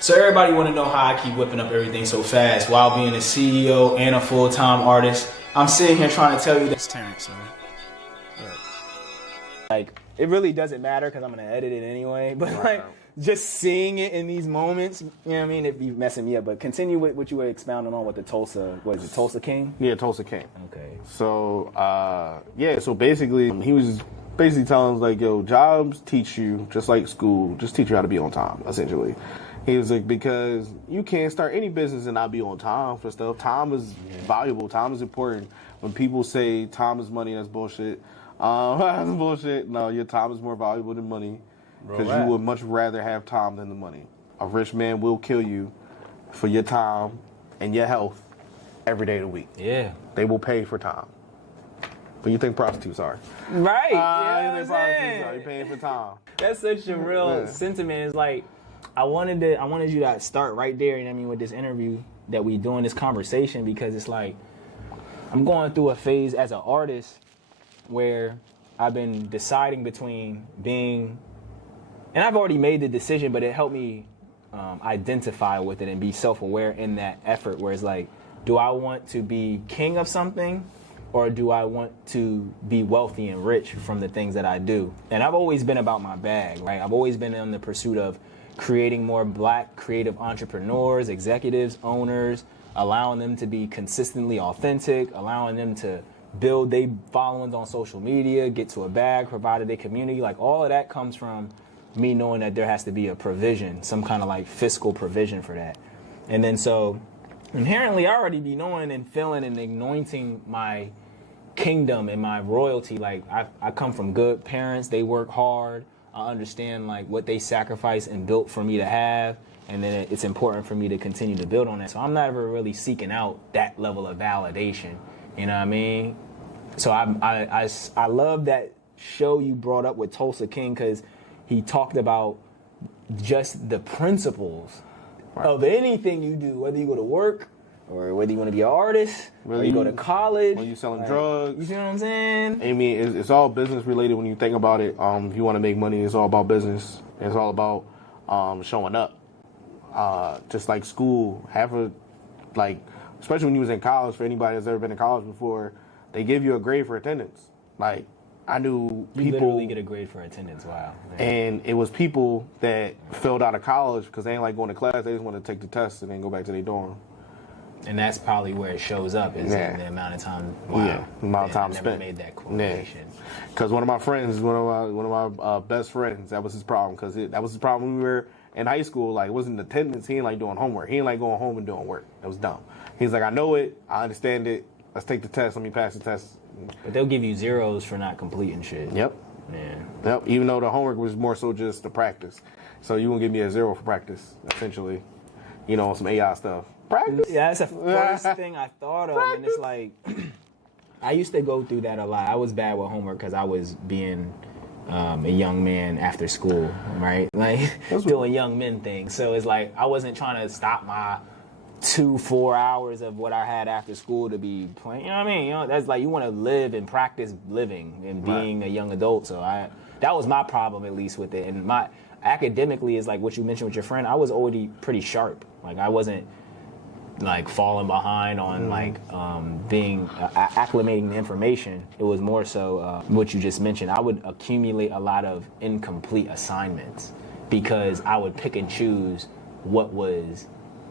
So everybody want to know how I keep whipping up everything so fast while being a CEO and a full-time artist. I'm sitting here trying to tell you that's Terrence, man. Like, it really doesn't matter because I'm going to edit it anyway. But, like, just seeing it in these moments, you know what I mean? It'd be messing me up. But continue with what you were expounding on with the Tulsa, what is it, Tulsa King? Yeah, Tulsa King. Okay. So, so basically, he was basically telling us, like, yo, jobs teach you, just like school, just teach you how to be on time, essentially. He was like, because you can't start any business and not be on time for stuff. Time is valuable. Time is important. When people say time is money, that's bullshit. That's bullshit. No, your time is more valuable than money because you would much rather have time than the money. A rich man will kill you for your time and your health every day of the week. Yeah. They will pay for time. But you think prostitutes are. Right. You think prostitutes are. You're paying for time. That's such a real sentiment. It's like, I wanted you to start right there, you know what I mean, with this interview that we doing, this conversation, because it's like, I'm going through a phase as an artist where I've been deciding between being, and I've already made the decision, but it helped me identify with it and be self-aware in that effort, where it's like, do I want to be king of something, or do I want to be wealthy and rich from the things that I do? And I've always been about my bag, right? I've always been in the pursuit of creating more black creative entrepreneurs, executives, owners, allowing them to be consistently authentic, allowing them to build their followings on social media, get to a bag, provided their community. Like, all of that comes from me knowing that there has to be a provision, some kind of like fiscal provision for that. And then so inherently I already be knowing and feeling and anointing my kingdom and my royalty. Like, I come from good parents, they work hard. I understand like what they sacrificed and built for me to have, and then it's important for me to continue to build on that. So I'm not ever really seeking out that level of validation, you know what I mean? So I love that show you brought up with Tulsa King, because he talked about just the principles of anything you do, whether you go to work or whether you want to be an artist, or you go to college, or you selling drugs. You see what I'm saying? I mean, it's all business related when you think about it. If you want to make money, it's all about business. It's all about showing up. Just like school, especially when you was in college, for anybody that's ever been in college before, they give you a grade for attendance. Like, I knew people... You literally get a grade for attendance, wow. Man. And it was people that failed out of college because they ain't like going to class, they just want to take the test and then go back to their dorm. And that's probably where it shows up, is in the amount of time. Wow. Yeah, the amount of time I spent. never made that correlation. Because one of my friends, one of my best friends, that was his problem. Because that was his problem when we were in high school. Like, it wasn't attendance. He didn't like doing homework. He didn't like going home and doing work. That was dumb. He's like, I know it. I understand it. Let's take the test. Let me pass the test. But they'll give you zeros for not completing shit. Yep. Yeah. Yep. Even though the homework was more so just the practice. So you won't give me a 0 for practice, essentially. You know, some AI stuff. Practice? Yeah, that's the first thing I thought of. Practice. And it's like, I used to go through that a lot. I was bad with homework because I was being a young man after school, right? Like, doing young men things. So it's like, I wasn't trying to stop my 2-4 hours of what I had after school to be playing. You know what I mean? You know, that's like, you want to live and practice living and being a young adult. So that was my problem, at least, with it. And my academically is like what you mentioned with your friend. I was already pretty sharp. Like, I wasn't like falling behind on being acclimating the information. It was more so what you just mentioned. I would accumulate a lot of incomplete assignments because I would pick and choose what was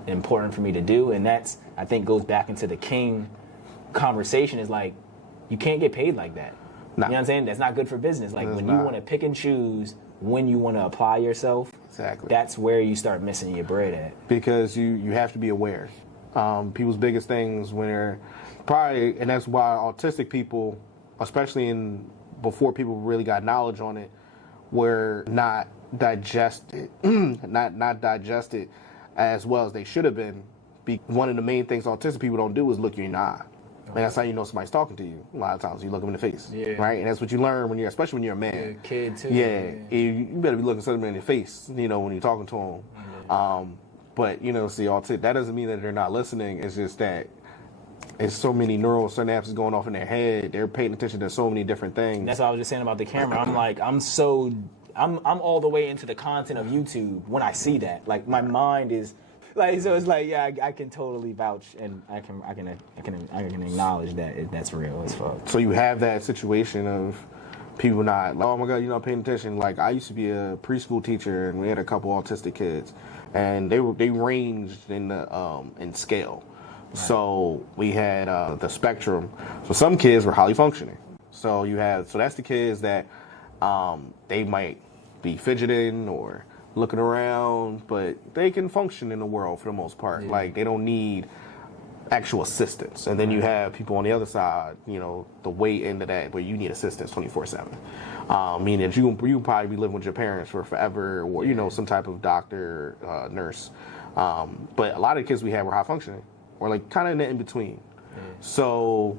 important for me to do, and that's, I think, goes back into the king conversation. Is like, you can't get paid like that. You know what I'm saying? That's not good for business. Like, when you want to pick and choose when you want to apply yourself, exactly, that's where you start missing your bread at. Because you have to be aware. People's biggest things when they're probably, and that's why autistic people, especially before people really got knowledge on it, were not digested, not digested as well as they should have been. One of the main things autistic people don't do is look you in the eye. And that's how you know somebody's talking to you. A lot of times you look them in the face, right? And that's what you learn especially when you're a man. You're a kid too. Yeah, you better be looking somebody in the face, when you're talking to them. But, see, that doesn't mean that they're not listening. It's just that it's so many neural synapses going off in their head. They're paying attention to so many different things. That's what I was just saying about the camera. I'm like, I'm all the way into the content of YouTube when I see that. Like my mind is like, so it's like, yeah, I can totally vouch, and I can acknowledge that that's real as fuck. So you have that situation of people not like, oh my God, you're not paying attention. Like I used to be a preschool teacher, and we had a couple autistic kids, and they ranged in the in scale. Right. So we had the spectrum. So some kids were highly functioning. So that's the kids that they might be fidgeting or looking around, but they can function in the world for the most part. Yeah. Like they don't need actual assistance. And then you have people on the other side, the way into that where you need assistance 24/7. Meaning that you can probably be living with your parents for forever, or some type of doctor, nurse. But a lot of the kids we had were high functioning, or like kind of in the in between. Yeah. So,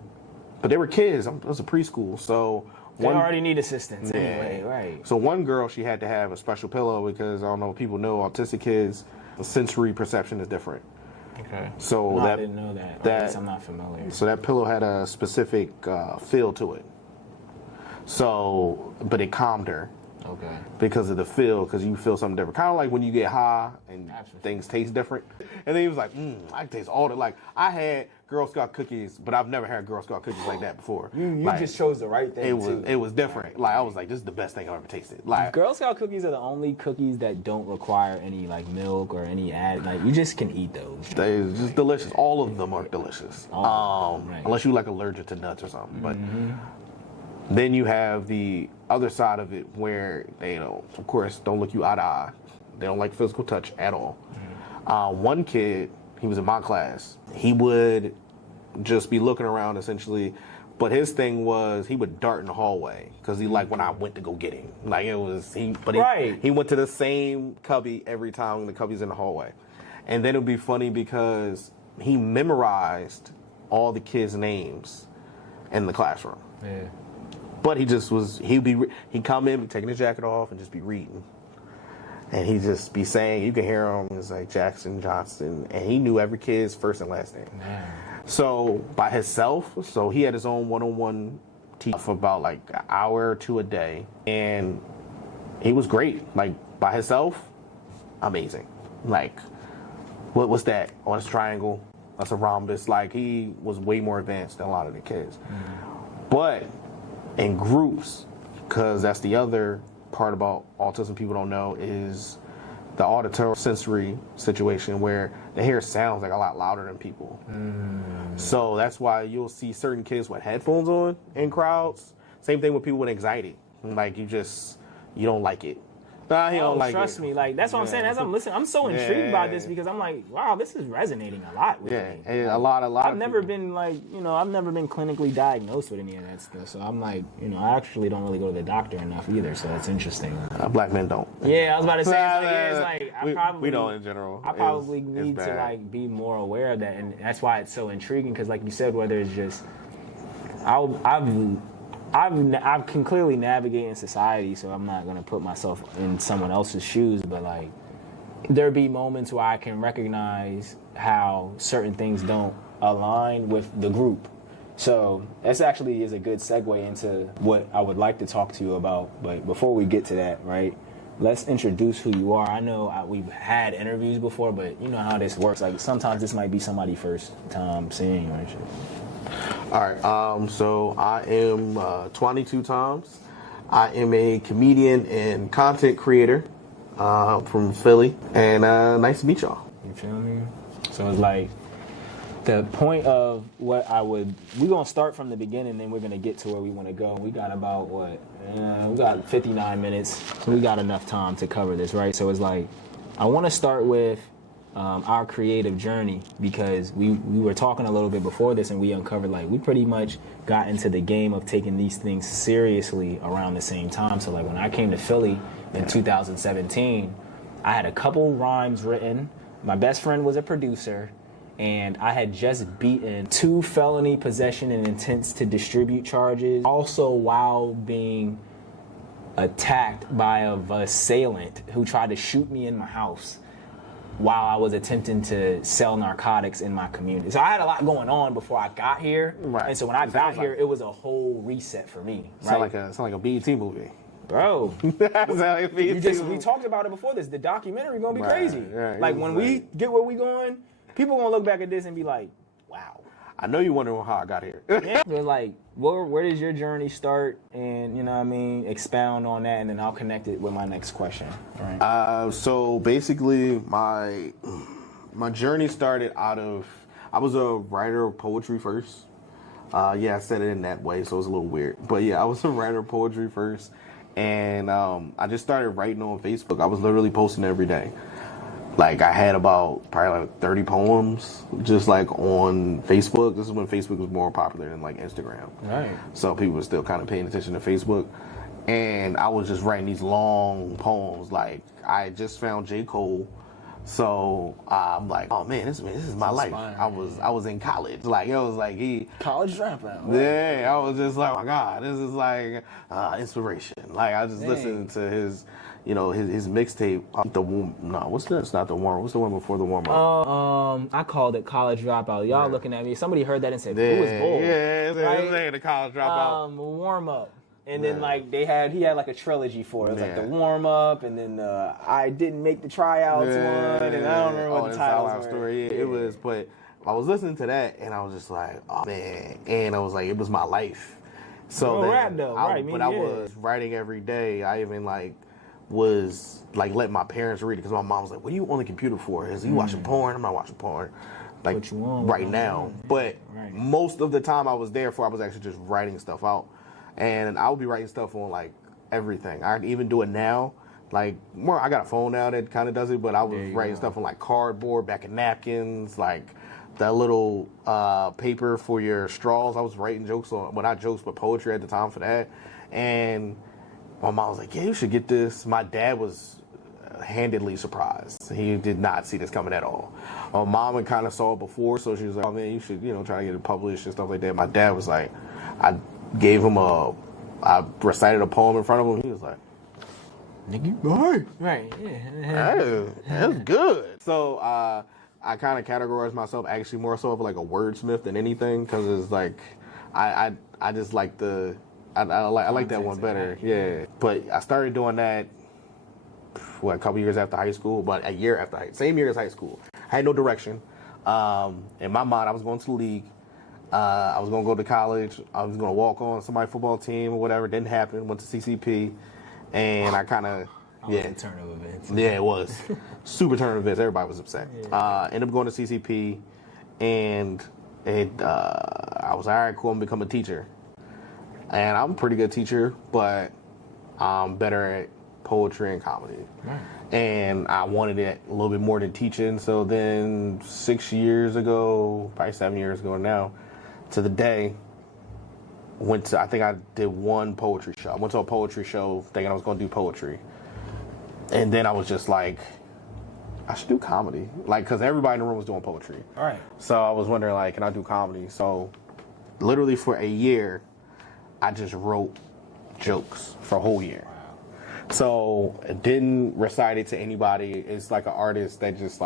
but they were kids. It was a preschool, so. They already need assistance anyway, right? So one girl, she had to have a special pillow because I don't know if people know autistic kids, the sensory perception is different. Okay. So I didn't know that. I guess I'm not familiar. So that pillow had a specific feel to it. So, but it calmed her. Okay. Because of the feel, because you feel something different. Kind of like when you get high and things taste different. And then he was like, I can taste all the, like, I had Girl Scout cookies, but I've never had Girl Scout cookies like that before. You like, just chose the right thing, It was different. Like, I was like, this is the best thing I've ever tasted. Like, Girl Scout cookies are the only cookies that don't require any, like, milk or any added, like, you just can eat those. They're just delicious. All of them are delicious. Right. Unless you like allergic to nuts or something. But then you have the other side of it where they, of course, don't look you eye to eye. They don't like physical touch at all. One kid, he was in my class. He would just be looking around essentially, but his thing was he would dart in the hallway because he liked when I went to go get him. Like it was he went to the same cubby every time the cubby's in the hallway, and then it would be funny because he memorized all the kids' names in the classroom. Yeah. But he'd come in, be taking his jacket off, and just be reading. And he'd just be saying, you could hear him, it's like Jackson, Johnson, and he knew every kid's first and last name. Man. So by himself, so he had his own one-on-one teacher for about like an hour or two a day. And he was great. Like by himself, amazing. Like, what's that? Oh, that's a triangle. That's a rhombus. Like he was way more advanced than a lot of the kids. But in groups, because that's the other part about autism people don't know, is the auditory sensory situation where they hear sounds like a lot louder than people. So that's why you'll see certain kids with headphones on in crowds. Same thing with people with anxiety. Like you don't like it. Nah, he don't like trust me, like that's what I'm saying. As I'm listening, I'm so intrigued by this because I'm like, wow, this is resonating a lot with me. And a lot. I've never been like, I've never been clinically diagnosed with any of that stuff. So I'm like, I actually don't really go to the doctor enough either. So that's interesting. Black men don't. Yeah, I was about to say, it's like we don't in general. I probably need to like be more aware of that, and that's why it's so intriguing. Because like you said, whether it's just I can clearly navigate in society, so I'm not gonna put myself in someone else's shoes. But like, there be moments where I can recognize how certain things don't align with the group. So this actually is a good segue into what I would like to talk to you about. But before we get to that, right? Let's introduce who you are. I know we've had interviews before, but you know how this works. Like sometimes this might be somebody first time seeing you and shit. All right, so I am Twanny 2 times. I am a comedian and content creator from Philly, and nice to meet y'all. You feel me? So it's like the point of what we're gonna start from the beginning, then we're gonna get to where we want to go. We got about we got 59 minutes, so we got enough time to cover this, right? So it's like I want to start with our creative journey, because we were talking a little bit before this, and we uncovered like we pretty much got into the game of taking these things seriously around the same time. So like when I came to Philly in 2017, I had a couple rhymes written. My best friend was a producer, and I had just beaten 2 felony possession and intents to distribute charges, also while being attacked by an assailant who tried to shoot me in my house while I was attempting to sell narcotics in my community. So I had a lot going on before I got here. Right. And so when I got here, it was a whole reset for me. Right? Sound like a BET movie. Bro, That's how it feels. we talked about it before this. The documentary gonna be crazy. Right, like when we get where we going, people gonna look back at this and be like, wow. I know you're wondering how I got here. Yeah. They're like, where does your journey start? And you know what I mean, expound on that, and then I'll connect it with my next question. Right. So basically, my journey started out of, I was a writer of poetry first. Yeah, I said it in that way, so it was a little weird. But yeah, I was a writer of poetry first. And I just started writing on Facebook. I was literally posting every day. Like, I had about probably like 30 poems just like on Facebook. This is when Facebook was more popular than like Instagram. Right. So people were still kind of paying attention to Facebook. And I was just writing these long poems. Like, I just found J. Cole. So I'm like, oh man, this is my life. I was in college. Like, it was like college dropout. Right? Yeah, I was just like, oh my God, this is like inspiration. Like, I just listened to his, his mixtape. It's not the warm. What's the one before the warm up? I called it college dropout. Y'all looking at me. Somebody heard that and said, "Who is bold?" Yeah, it's the college dropout. Warm up. And then he had like a trilogy for it. It was like the warm up, and then I didn't make the tryouts one, and I don't remember what the titles were. Story. Yeah, it was, but I was listening to that, and I was just like, oh man, and I was like, it was my life. So rap though, right? I was writing every day. I even was letting my parents read it because my mom was like, "What are you on the computer for? Is you watching porn?" I'm not watching porn. Like right now, but most of the time I was there for, I was actually just writing stuff out. And I would be writing stuff on like everything. I even do it now. Like I got a phone now that kind of does it, but I was writing stuff on like cardboard, back of napkins, like that little paper for your straws. I was writing jokes on, well, not jokes, but poetry at the time for that. And my mom was like, "Yeah, you should get this." My dad was handedly surprised. He did not see this coming at all. My mom had kind of saw it before, so she was like, "Oh man, you should, try to get it published and stuff like that." My dad was like, I recited a poem in front of him. He was like, "Nigga, right, yeah, that's good." So I kind of categorize myself actually more so of like a wordsmith than anything, because it's like I just like I like that one better. Yeah, but I started doing that a couple years after high school, but a year after same year as high school. I had no direction. In my mind, I was going to the league. I was going to go to college. I was going to walk on somebody's football team or whatever. Didn't happen. Went to CCP. And I kind of, turn of events. Yeah, it was. Super turn of events. Everybody was upset. Yeah. Ended up going to CCP. And I was, all right, cool, I'm going to become a teacher. And I'm a pretty good teacher, but I'm better at poetry and comedy. Right. And I wanted it a little bit more than teaching. So then 6 years ago, probably 7 years ago now, to the day, I think I did one poetry show. I went to a poetry show thinking I was going to do poetry. And then I was just like, I should do comedy. Because everybody in the room was doing poetry. All right. So I was wondering, can I do comedy? So literally for a year, I just wrote jokes for a whole year. So didn't recite it to anybody. It's like an artist that just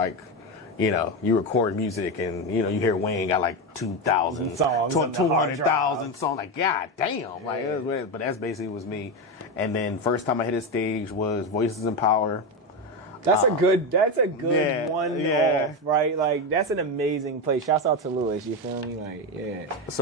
you record music and, you hear Wayne got 2,000 songs, 200,000 songs. Like, God damn. It was, but that's basically was me. And then first time I hit a stage was Voices in Power. That's a good one off, right? That's an amazing place. Shouts out to Lewis, you feel me? So